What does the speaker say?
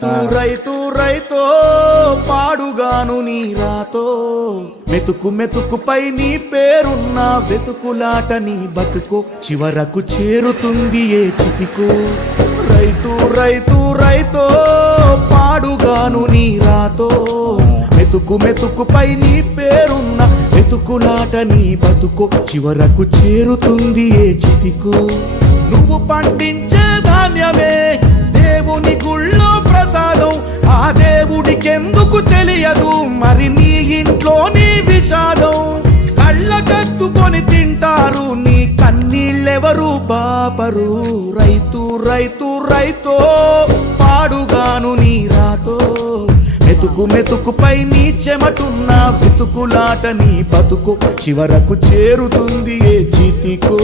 రైతు రైతో పాడుగాను నీ రాతో మెతుకు మెతుకుపై నీ పేరున్న వెతుకులాట నీ బతుకో చివరకు చేరుతుంది ఏ చితికో. రైతు రైతు రైతో పాడుగాను నీ రాతో మెతుకు మెతుకుపై నీ పేరున్న వెతుకులాట నీ బతుకో చివరకు చేరుతుంది ఏ చితికో. నువ్వు పండించే ధాన్యమే దేవుని గుళ్ళో ప్రసాదం, ఆ దేవుడికెందుకు తెలియదు మరి నీ ఇంట్లో నీ విషాదం. కళ్ళకత్తుకొని తింటారు నీ కన్నీళ్ళెవరు పాపరు. రైతు రైతు రైతో పాడుగాను నీ రాతో మెతుకు మెతుకుపై నీ చెమటున్న వెతుకులాట నీ బతుకు చివరకు చేరుతుంది ఏ చితికో.